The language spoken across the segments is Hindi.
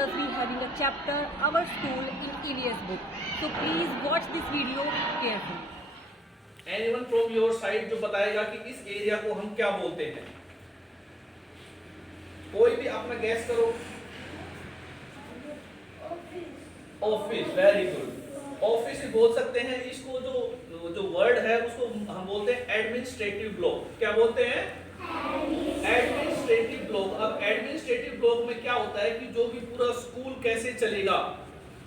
us be having a chapter our school in EVS book. So please watch this video carefully. Anyone from your side जो बताएगा कि इस एरिया को हम क्या बोलते हैं? कोई भी अपना गैस करो। Office, very good. ऑफिस ही बोल सकते हैं इसको। जो वर्ड है उसको हम बोलते हैं एडमिनिस्ट्रेटिव ब्लॉक। क्या बोलते हैं? Administrative block. अब एडमिनिस्ट्रेटिव ब्लॉक में क्या होता है कि जो भी पूरा स्कूल कैसे चलेगा,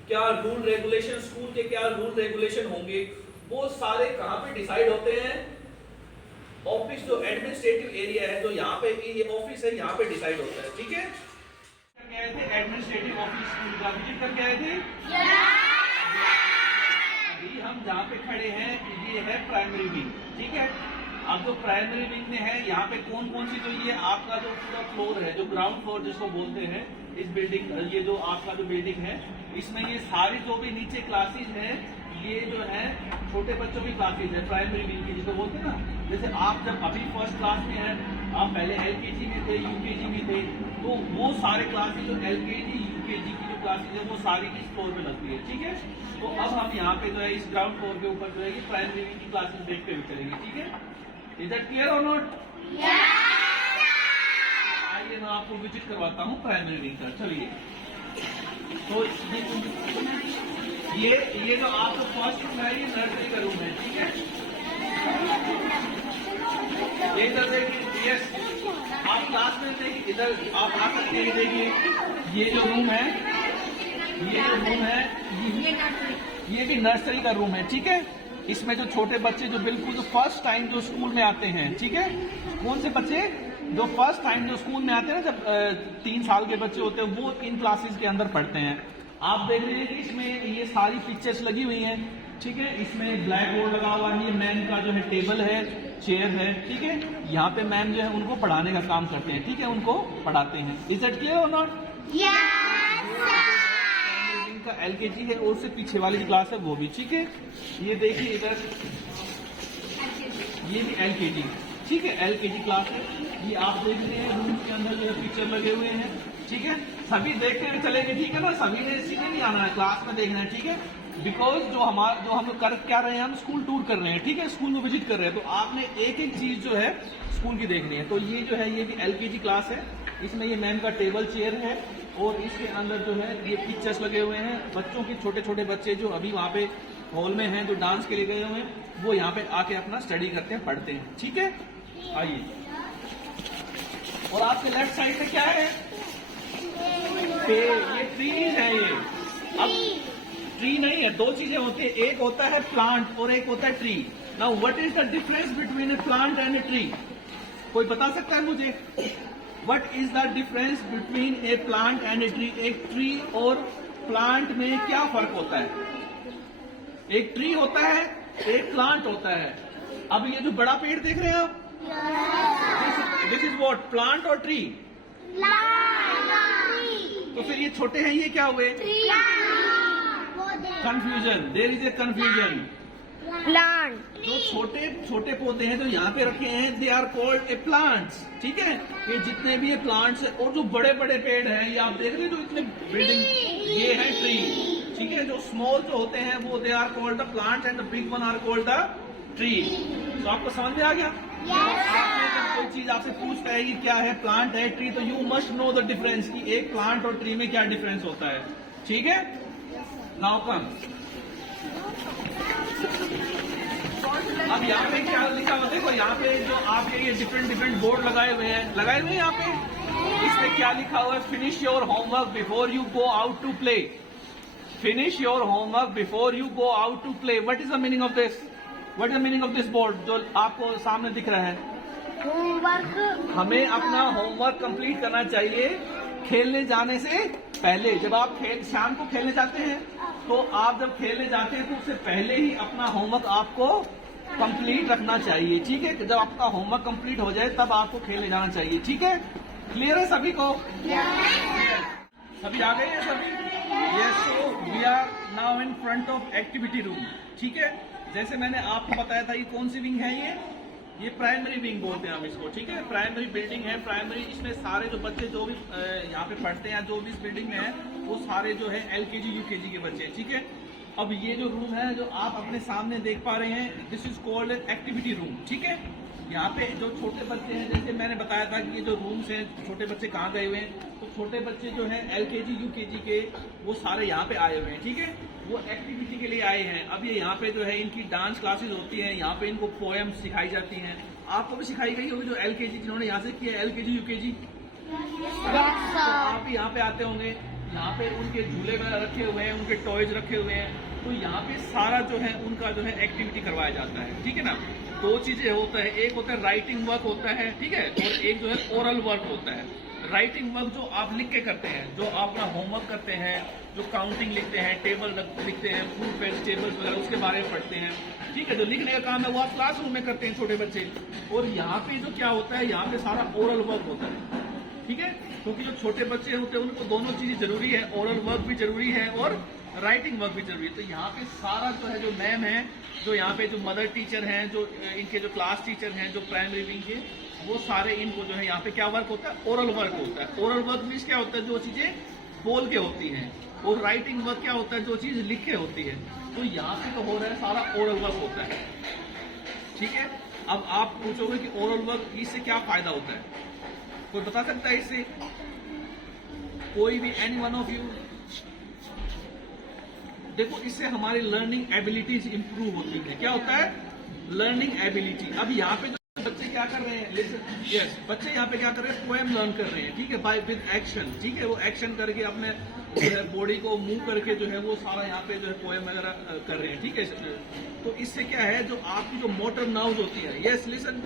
क्या रूल रेगुलेशन, स्कूल के क्या रूल रेगुलेशन होंगे, वो सारे कहां पे डिसाइड होते हैं? ऑफिस, जो एडमिनिस्ट्रेटिव एरिया है, जो यहाँ पे ये ऑफिस है, यहाँ पे डिसाइड होता है। ठीक है, करके आए थे एडमिनिस्ट्रेटिव ऑफिस स्कूल का, विजिट करके आए थे। अभी हम जहाँ पे खड़े हैं ये है प्राइमरी विंग। ठीक है, अब जो प्राइमरी विंग में है यहाँ पे कौन कौन सी, जो ये आपका जो पूरा फ्लोर है, जो ग्राउंड फ्लोर जिसको बोलते हैं, इस बिल्डिंग, ये जो आपका जो बिल्डिंग है, इसमें ये सारी जो भी नीचे क्लासेज हैं, ये जो है छोटे बच्चों की क्लासेज है प्राइमरी विंग की, जिसको बोलते हैं ना। जैसे आप जब अभी फर्स्ट क्लास में हैं, आप पहले एलकेजी में थे, यूकेजी में थे, तो वो सारे क्लासेज जो एलकेजी यूकेजी की जो क्लासेज है वो सारी इस फ्लोर पे लगती है। ठीक है, तो अब हम यहाँ पे जो है इस ग्राउंड फ्लोर के ऊपर जो है ये प्राइमरी विंग की क्लासेज देखते हुए चलेंगे। ठीक है, इज दैट क्लियर और नॉट? आइए मैं आपको विजिट करवाता हूँ प्राइमरी विंग का। चलिए, तो ये जो आपका फर्स्ट रूम है ये नर्सरी का रूम है। ठीक है, ये इधर देखिए, यस, आप क्लास में देखिए, इधर आप आ सकते हैं। देखिए ये जो रूम है, ये जो रूम है, ये भी नर्सरी का रूम है। ठीक है, इसमें जो छोटे बच्चे जो बिल्कुल जो फर्स्ट टाइम जो स्कूल में आते हैं, ठीक है, कौन से बच्चे जो फर्स्ट टाइम जो स्कूल में आते हैं, जब 3 साल के बच्चे होते हैं, वो इन क्लासेस के अंदर पढ़ते हैं। आप देख रहे हैं कि इसमें ये सारी पिक्चर्स लगी हुई हैं। ठीक है, इसमें ब्लैक बोर्ड लगा हुआ है, ये मैम का जो है टेबल है, चेयर है। ठीक है, यहाँ पे मैम जो है उनको पढ़ाने का काम करते हैं। ठीक है, उनको पढ़ाते हैं। इज दैट क्लियर और नॉट? का एलकेजी है और उससे पीछे वाली जो क्लास है वो भी। ठीक है, ये देखिए इधर, ये भी एलकेजी। ठीक है, एलकेजी क्लास है। ये आप देख रहे हैं रूम के अंदर जो है पिक्चर लगे हुए हैं। ठीक है, सभी देखते हुए चलेंगे। ठीक है ना, सभी ने सीधे नहीं आना है, क्लास में देखना है। ठीक है, बिकॉज जो हम लोग कर क्या रहे हैं, हम स्कूल टूर कर रहे हैं। ठीक है, स्कूल में विजिट कर रहे हैं, तो आपने एक एक चीज जो है स्कूल की देखनी है। तो ये जो है ये भी एलकेजी क्लास है। इसमें ये मैम का टेबल चेयर है और इसके अंदर जो है ये पिक्चर्स लगे हुए हैं। बच्चों के छोटे छोटे बच्चे जो अभी वहाँ पे हॉल में हैं, जो डांस के लिए गए हुए हैं, वो यहाँ पे आके अपना स्टडी करते हैं, पढ़ते हैं। ठीक है, आइए। और आपके लेफ्ट साइड पे क्या है? ये ट्रीज है। ये अब ट्री नहीं है, दो चीजें होती है, एक होता है प्लांट और एक होता है tree. Now what is the difference between A plant and a tree? कोई बता सकता है मुझे? What is the difference between a plant and a tree? एक ट्री और प्लांट में क्या फर्क होता है? एक ट्री होता है, एक प्लांट होता है। अब ये जो बड़ा पेड़ देख रहे हैं आप, दिस इज व्हाट, प्लांट और ट्री? तो फिर ये छोटे हैं, ये क्या हुए? Confusion, there is a confusion. Plant, जो छोटे छोटे पौधे हैं जो यहाँ पे रखे हैं, they are called a plants. ठीक है, ये जितने भी ये प्लांट्स है, और जो बड़े बड़े पेड़ हैं, ये आप देख रहे हैं जो इतने बिल्डिंग, ये है ट्री। ठीक है, जो स्मॉल जो होते हैं वो they are called the plants and the big one are called the tree. तो आपको समझ में आ गया? आपने जब कोई चीज आपसे पूछता है कि क्या है, प्लांट है, ट्री, तो you must know the difference कि एक प्लांट और ट्री में क्या डिफरेंस होता है। ठीक है, नाउ कम। अब यहाँ पे क्या लिखा हुआ, देखो यहाँ पे जो आपके ये डिफरेंट बोर्ड लगाए हुए हैं यहाँ पे। इसमें क्या लिखा हुआ है? Finish your homework before you go out to play. Finish your homework before you go out to play. What is the meaning of this? What is the meaning of this board जो आपको सामने दिख रहा है? होमवर्क, हमें अपना होमवर्क कंप्लीट करना चाहिए खेलने जाने से पहले। जब आप शाम को खेलने जाते हैं, तो आप जब खेलने जाते हैं तो उससे पहले ही अपना होमवर्क आपको कंप्लीट रखना चाहिए। ठीक है, जब आपका होमवर्क कंप्लीट हो जाए तब आपको खेलने जाना चाहिए। ठीक है, क्लियर है सभी को? सभी आ गए हैं सभी? Yes, so we are now in front of activity room. ठीक है, जैसे मैंने आपको बताया था, ये कौन सी विंग है? ये ये प्राइमरी विंग बोलते हैं हम इसको, ठीक है। प्राइमरी बिल्डिंग है, प्राइमरी, इसमें सारे जो बच्चे जो भी यहाँ पे पढ़ते हैं, जो भी इस बिल्डिंग में है, वो सारे जो है LKG UKG के बच्चे हैं, ठीक है। अब ये जो रूम है जो आप अपने सामने देख पा रहे हैं, this is called activity room, ठीक है। यहाँ पे जो छोटे बच्चे हैं, जैसे मैंने बताया था कि ये जो रूम्स हैं, छोटे बच्चे कहाँ गए हुए हैं, तो छोटे बच्चे जो हैं LKG UKG के, वो सारे यहाँ पे आए हुए हैं, ठीक है। वो एक्टिविटी के लिए आए हैं। अब ये यहाँ पे जो है इनकी डांस क्लासेस होती हैं, यहाँ पे इनको पोएम सिखाई जाती हैं। आपको भी सिखाई गई होगी जो LKG जिन्होंने यहाँ से किया, LKG UKG, तो आप भी यहाँ पे आते होंगे। यहाँ पे उनके झूले वगैरह रखे हुए हैं, उनके टॉयज रखे हुए हैं, तो यहाँ पे सारा जो है उनका जो है एक्टिविटी करवाया जाता है, ठीक है ना। दो चीजें होता है, एक होता है राइटिंग वर्क होता है, ठीक है, और एक जो है ओरल वर्क होता है। राइटिंग वर्क जो आप लिख के करते हैं, जो आप अपना होमवर्क करते हैं, जो काउंटिंग लिखते हैं, टेबल लिखते हैं, फ्रूट वेजिटेबल्स वगैरह उसके बारे में पढ़ते हैं, ठीक है। जो लिखने का काम है वो आप क्लासरूम में करते हैं छोटे बच्चे। और यहाँ पे जो क्या होता है, यहाँ पे सारा ओरल वर्क होता है, ठीक है, क्योंकि जो छोटे बच्चे होते हैं उनको दोनों चीजें जरूरी है, ओरल वर्क भी जरूरी है और राइटिंग वर्क भी जरूरी है। तो यहाँ पे सारा जो है, जो मैम है, जो यहाँ पे जो मदर टीचर हैं, जो इनके जो क्लास टीचर हैं, जो प्राइमरी विंग के, वो सारे इनको जो है यहाँ पे क्या वर्क होता है, ओरल वर्क होता है। ओरल वर्क मीन्स क्या होता है, जो चीजें बोल के होती हैं, और राइटिंग वर्क क्या होता है, जो चीज लिख के होती है। तो यहाँ पे जो हो रहा है सारा ओरल वर्क होता है, ठीक है। अब आप पूछोगे कि ओरल वर्क इससे क्या फायदा होता है, कोई बता सकता है इससे? कोई भी, एनी वन ऑफ यू? देखो, इससे हमारी लर्निंग एबिलिटीज इंप्रूव होती है। क्या होता है? Learning ability. अब यहाँ पे जो बच्चे क्या कर रहे हैं, लिसन, यस, बच्चे यहाँ पे क्या कर रहे हैं, पोएम लर्न कर रहे हैं, ठीक है, बाय विद एक्शन, ठीक है। वो एक्शन करके अपने जो है बॉडी को मूव करके जो है वो सारा यहाँ पे जो है पोएम वगैरह कर रहे हैं, ठीक है। तो इससे क्या है, जो आपकी जो मोटर नर्व्स होती है, yes listen,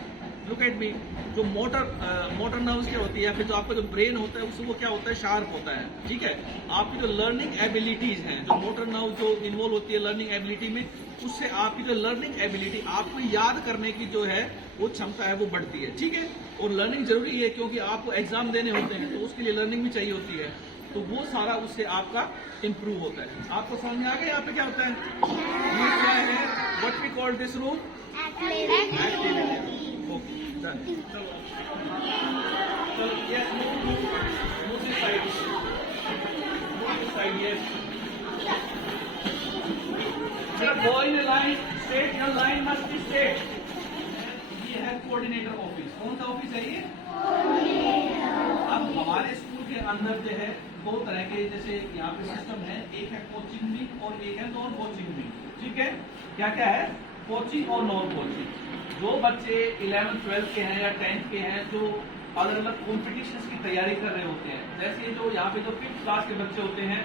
look at me, जो मोटर नर्व्स क्या होती है, फिर जो आपका जो ब्रेन होता है उससे वो क्या होता है, शार्प होता है, ठीक है। आपकी जो लर्निंग एबिलिटीज हैं, जो मोटर नर्व जो इन्वॉल्व होती है लर्निंग एबिलिटी में, उससे आपकी जो लर्निंग एबिलिटी, आपको याद करने की जो है वो क्षमता है वो बढ़ती है, ठीक है। और लर्निंग जरूरी है क्योंकि आपको एग्जाम देने होते हैं, तो उसके लिए लर्निंग भी चाहिए होती है, तो वो सारा उससे आपका इंप्रूव होता है। आपको समझ में आ गया यहाँ पे क्या होता है? ये क्या है, what we call this room? Activity. Okay, done. चलो yes, move this side, move this side, yes. Go in line, straight, your line must be straight. ये है कोऑर्डिनेटर ऑफिस। कौन सा ऑफिस है ये? अब हमारे स्कूल के अंदर जो है दो तरह के जैसे यहाँ पे सिस्टम है, एक है कोचिंग विंग और एक है नॉन कोचिंग विंग, ठीक है। क्या क्या है? कोचिंग और नॉन कोचिंग। जो बच्चे 11th 12th के हैं या 10th के हैं, जो अलग अलग कॉम्पिटिशन्स की तैयारी कर रहे होते हैं, जैसे जो यहाँ पे जो 5th क्लास के बच्चे होते हैं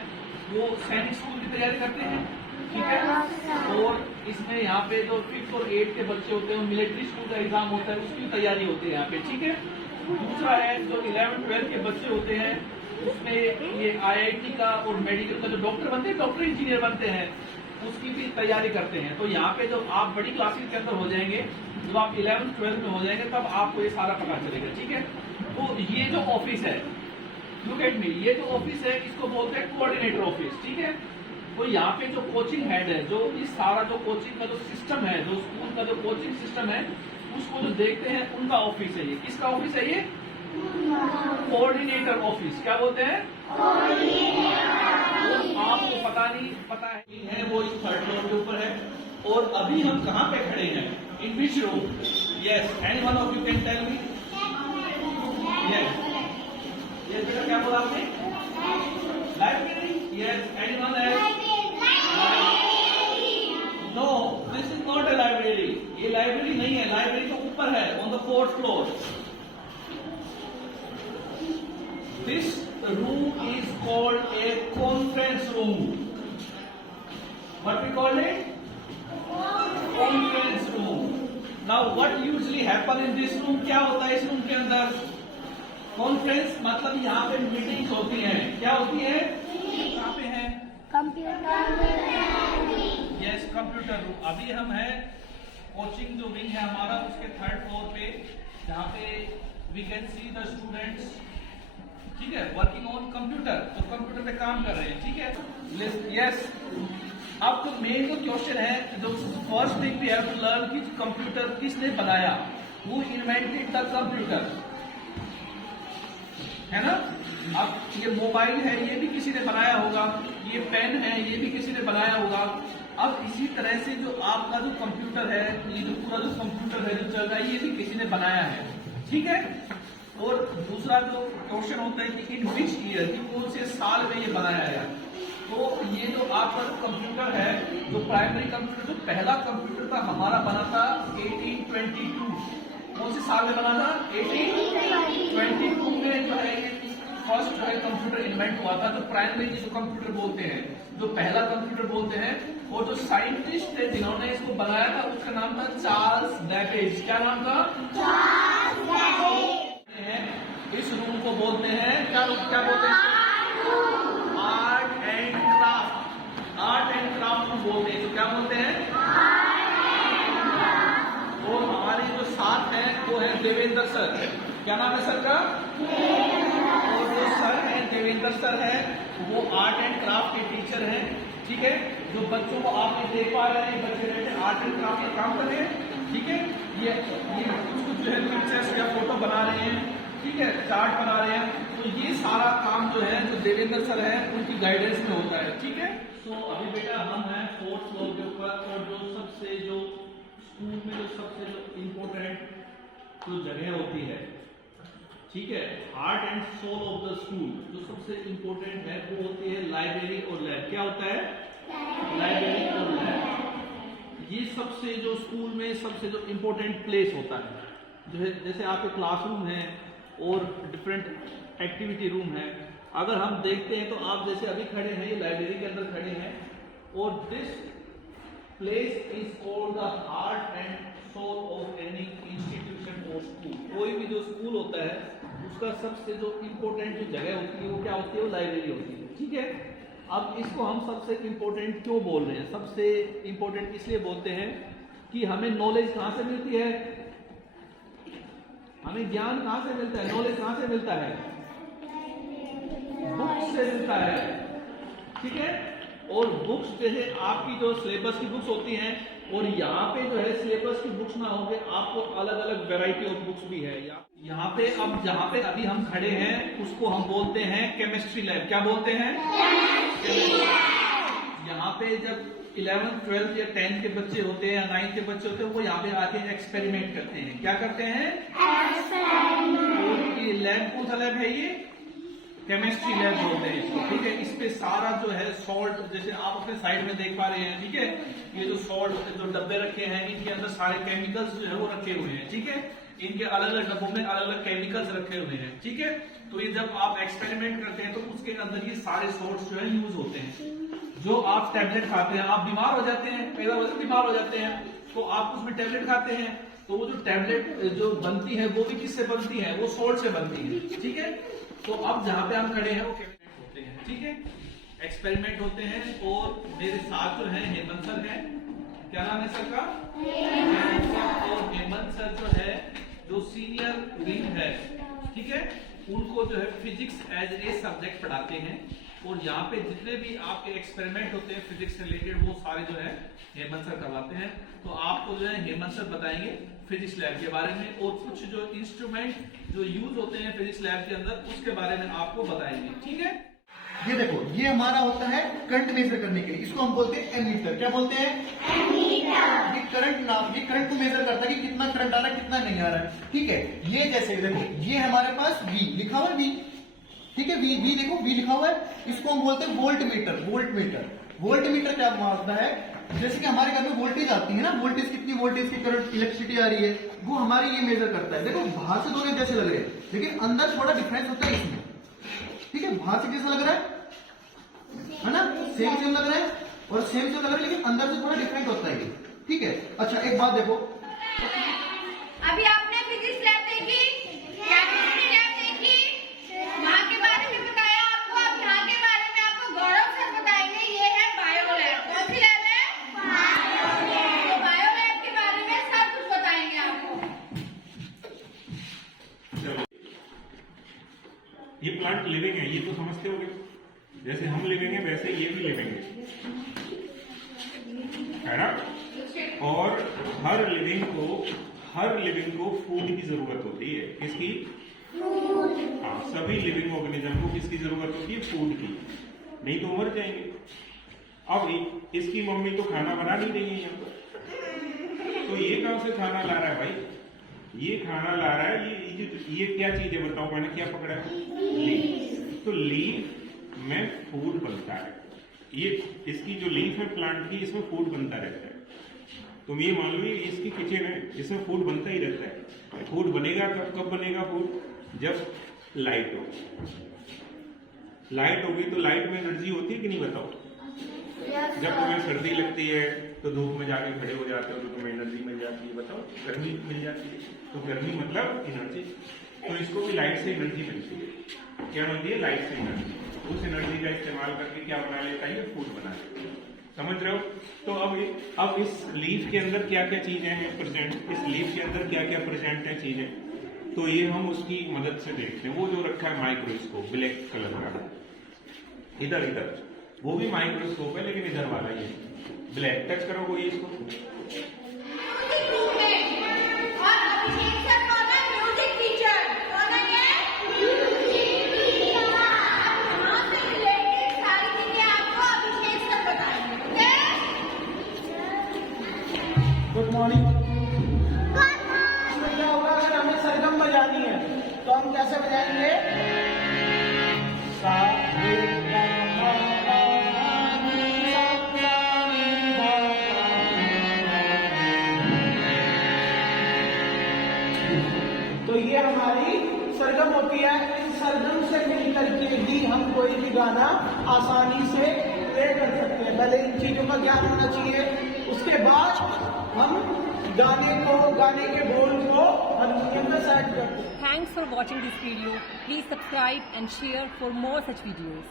वो सैनिक स्कूल की तैयारी करते हैं, ठीक है। और इसमें यहाँ पे जो 5th और 8th के बच्चे होते हैं वो मिलिट्री स्कूल का एग्जाम होता है, उसकी तैयारी होती है यहाँ पे, ठीक है। दूसरा है जो 11th 12th के बच्चे होते हैं, उसमें ये IIT का और मेडिकल का जो डॉक्टर बनते हैं, डॉक्टर इंजीनियर बनते हैं, उसकी भी तैयारी करते हैं। तो यहाँ पे जो आप बड़ी क्लासेस के अंदर हो जाएंगे, जब आप 11th 12th में हो जाएंगे, तब आपको ये सारा पता चलेगा, ठीक है। तो ये जो ऑफिस है, लुक एट मी, ये जो ऑफिस है इसको बोलते हैं कोऑर्डिनेटर ऑफिस, ठीक है। तो यहाँ पे जो कोचिंग हेड है, जो इस सारा जो कोचिंग का जो सिस्टम है, जो स्कूल का जो कोचिंग सिस्टम है, उसको जो देखते हैं उनका ऑफिस है ये। किसका ऑफिस है ये? Coordinator office. क्या बोलते हैं? आपको पता नहीं पता है वो इस 3rd फ्लोर के ऊपर है। और अभी हम कहाँ पे खड़े हैं? In which room? Yes, anyone of you can tell me? Yes, ये बेटा क्या बोला आपने? Library? Yes, anyone else? No, this is not a library. ये लाइब्रेरी नहीं है, लाइब्रेरी तो ऊपर है, on the 4th floor. This room is called a conference room. What we call it? Conference room. Now, what usually happen in this room? क्या होता है इस रूम के अंदर? कॉन्फ्रेंस मतलब यहाँ पे मीटिंग्स होती हैं। क्या होती है? कहाँ पे है? कंप्यूटर। Yes, computer room. अभी हम है कोचिंग जो विंग है हमारा, उसके 3rd फ्लोर पे, जहाँ पे we can see the students, ठीक है, वर्किंग ऑन कंप्यूटर। तो कंप्यूटर पे काम कर रहे हैं, ठीक है। यस, अब तो मेन जो क्वेश्चन है, जो first thing we have to learn कि कंप्यूटर किसने बनाया। हु इन्वेंटेड द कंप्यूटर, है ना। अब ये मोबाइल है, ये भी किसी ने बनाया होगा, ये पेन है, ये भी किसी ने बनाया होगा। अब इसी तरह से जो आपका जो कंप्यूटर है, ये जो पूरा जो कंप्यूटर है जो चल रहा है, ये भी किसी ने बनाया है, ठीक है। और दूसरा जो क्वेश्चन होता है कि इन विच ईयर, कि कौन से साल में ये बनाया गया। तो ये जो आपका जो कंप्यूटर है, जो प्राइमरी कंप्यूटर, जो पहला कंप्यूटर था हमारा बना था 1822। कौन से साल में बना था? 1822 में जो है फर्स्ट जो है कंप्यूटर इन्वेंट हुआ था। तो प्राइमरी जिसको कंप्यूटर बोलते हैं, जो पहला कंप्यूटर बोलते हैं, और जो साइंटिस्ट थे जिन्होंने इसको बनाया था उसका नाम था चार्ल्स बैबेज। क्या नाम था? Charles Babbage. इस रूम को बोलते हैं क्या बोलते हैं? Art and craft. Art and craft को बोलते हैं। तो क्या बोलते हैं? तो हमारे जो साथ हैं वो है देवेंद्र सर। क्या नाम है सर का? और जो सर हैं देवेंद्र सर है, वो आर्ट एंड क्राफ्ट के टीचर हैं, ठीक है। जो बच्चों को आपने देख पा रहे हैं, बच्चे बैठे आर्ट एंड क्राफ्ट का काम कर रहे हैं, ठीक है। ये कुछ जो है पिक्चर्स या फोटो बना रहे हैं, ठीक है, चार्ट बना रहे हैं। तो ये सारा काम जो है जो देवेंद्र सर है उनकी गाइडेंस में होता है, ठीक है। तो अभी बेटा हम हैं 4th फ्लोर के ऊपर, और जो स्कूल में जो सबसे इम्पोर्टेंट जो जगह होती है, ठीक है, heart and soul of the school, जो सबसे इम्पोर्टेंट है वो होती है लाइब्रेरी और लैब। क्या होता है? लाइब्रेरी और लैब। ये सबसे जो स्कूल में सबसे जो इम्पोर्टेंट प्लेस होता है, जो है जैसे आपके क्लासरूम है और डिफरेंट एक्टिविटी रूम है। अगर हम देखते हैं तो आप जैसे अभी खड़े हैं, ये लाइब्रेरी के अंदर खड़े हैं, और this place is called the heart and soul of any institution और स्कूल। कोई भी जो स्कूल होता है उसका सबसे जो इम्पोर्टेंट जो जगह होती है वो क्या होती है? वो लाइब्रेरी होती है, ठीक है। अब इसको हम सबसे इम्पोर्टेंट क्यों बोल रहे हैं? सबसे इम्पोर्टेंट इसलिए बोलते हैं कि हमें नॉलेज कहाँ से मिलती है? हमें ज्ञान कहाँ से मिलता है? नॉलेज कहाँ से मिलता है? बुक्स से मिलता है, ठीक है। और बुक्स जैसे आपकी जो सिलेबस की बुक्स होती हैं, और यहाँ पे जो है सिलेबस की बुक्स ना होंगे, आपको अलग अलग वैरायटी ऑफ बुक्स भी है। यहाँ पे अब जहाँ पे अभी हम खड़े हैं उसको हम बोलते हैं केमिस्ट्री लैब। क्या बोलते हैं? यहाँ पे जब 11th 12th या 10th के बच्चे होते हैं या 9th के बच्चे होते हैं, वो यहाँ पे आके एक्सपेरिमेंट करते हैं। क्या करते हैं? एक्सपेरिमेंट। ये लैब कौन सा लैब है? ये केमिस्ट्री लैब बोलते हैं इसको, ठीक है। इस पे सारा जो है सॉल्ट, जैसे आप अपने साइड में देख पा रहे हैं, ठीक है, ये जो सॉल्ट जो डब्बे रखे हैं, इनके अंदर सारे केमिकल्स जो है वो रखे हुए हैं, ठीक है। इनके अलग अलग डब्बों में अलग अलग केमिकल्स रखे हुए हैं, ठीक है। तो ये जब आप एक्सपेरिमेंट करते हैं तो उसके अंदर ये सारे सॉल्ट्स जो है यूज होते हैं। जो आप टैबलेट खाते हैं, आप बीमार हो जाते हैं, पैदा होते बीमार हो जाते हैं, तो आप उसमें टैबलेट खाते हैं, तो वो जो टैबलेट जो बनती है वो भी किससे बनती है? वो सॉल्ट से बनती है, ठीक है। तो अब जहाँ पे हम खड़े हैं वो केमिकल होते हैं, ठीक है, एक्सपेरिमेंट होते हैं। और मेरे साथ जो है हेमंत सर है। क्या नाम है सर का? हेमंत सर। और हेमंत सर जो है जो सीनियर विंग है, ठीक है, उनको जो है फिजिक्स एज ए सब्जेक्ट पढ़ाते हैं। और यहाँ पे जितने भी आपके एक्सपेरिमेंट होते हैं फिजिक्स से रिलेटेड, वो सारे जो है हेमंत सर करवाते हैं। तो आपको जो है हेमंत सर बताएंगे फिजिक्स लैब के बारे में, और कुछ जो इंस्ट्रूमेंट जो यूज होते हैं फिजिक्स लैब के अंदर उसके बारे में आपको बताएंगे, ठीक है। ये देखो, ये हमारा होता है करंट मेजर करने के लिए, इसको हम बोलते हैं एमीटर। क्या बोलते हैं? एमीटर। ये करंट को मेजर करता है कि कितना करंट आ रहा है, कितना नहीं आ रहा है, ठीक है। ये जैसे देखो, ये हमारे पास V लिखा हुआ है, V, ठीक है, V देखो, V लिखा हुआ है, इसको हम बोलते हैं वोल्ट मीटर। वोल्ट मीटर क्या मापता है? जैसे कि हमारे घर में वोल्टेज आती है ना, वोल्टेज कितनी वोल्टेज की करंट इलेक्ट्रिसिटी आ रही है, वो हमारे ये मेजर करता है। देखो बाहर से दोनों जैसे लग रहे हैं, लेकिन अंदर थोड़ा डिफरेंस होता है इसमें, ठीक है। बाहर से जैसा लग रहा है ना, सेम लग रहा है, और सेम लग रहा है, लेकिन अंदर से थोड़ा डिफरेंट होता है, ठीक है। अच्छा, एक बात देखो, अभी आपने फिजिक्स लैब देखी, केमिस्ट्री लैब देखी, वहाँ के बारे में बताया आपको। अब यहाँ के बारे में आपको गौरव सर बताएंगे। ये है बायो लैब। कौन सी लैब है? Bio lab. तो बायो लैब के बारे में सब कुछ बताएंगे आपको। ये प्लांट लिविंग है, ये तो समझते होगे, जैसे हम लिविंग है वैसे ये भी लिविंग है ना। और हर लिविंग को हर लिविंग को फूड की जरूरत होती है। किसकी? हाँ, सभी लिविंग ऑर्गेनिज्म को किसकी जरूरत होती है? फूड की, नहीं तो मर जाएंगे। अब इसकी मम्मी तो खाना बना नहीं रही है यहाँ पर, तो ये कहां से खाना ला रहा है भाई? ये खाना ला रहा है, ये क्या चीज है बताओ, मैंने क्या पकड़ा है? लीफ। तो लीफ में फूड बनता है। ये इसकी जो लीफ है प्लांट की, इसमें फूड बनता रहता है। तुम ये मान लो ये इसकी किचन है, इसमें फूड बनता ही रहता है। फूड बनेगा कब बनेगा फूड? जब लाइट हो। लाइट होगी तो लाइट में एनर्जी होती है कि नहीं बताओ? जब तुम्हें सर्दी लगती है तो धूप में जाके खड़े हो जाते हो तो तुम्हें एनर्जी मिल जाती है। बताओ, गर्मी मिल जाती है, तो गर्मी मतलब एनर्जी। तो इसको भी लाइट से एनर्जी मिलती है। क्या मिलती है? लाइट से एनर्जी। उस एनर्जी का इस्तेमाल करके क्या बना लेता है? फूड बना लेता है। समझ रहे हो? तो अब इस लीफ के अंदर क्या क्या चीजें हैं प्रेजेंट, इस लीफ के अंदर क्या क्या प्रेजेंट है चीजें, तो ये हम उसकी मदद से देखते हैं। वो जो रखा है माइक्रोस्कोप ब्लैक कलर का, इधर वो भी माइक्रोस्कोप है, लेकिन इधर वाला ये ब्लैक। टच करो कोई इसको। और अभिषेक सर कौन है? Music teacher. कौन है ये? यहाँ से रिलेटेड सारी चीजें आपको अभिषेक सर बताएंगे। Good morning. क्या होगा अगर हमें सरगम बजानी है तो हम कैसे बजाएंगे? सा रे गा मा पा नी सा सा नी धा पा। तो ये हमारी सरगम होती है। इस सरगम से मिलकर के ही हम कोई भी गाना आसानी से प्ले कर सकते हैं। पहले इन चीजों का ज्ञान होना चाहिए, उसके बाद हम गाने के बोल को हारमोनियम में सेट करते हैं। Thanks for watching this video. Please subscribe and share for more such videos.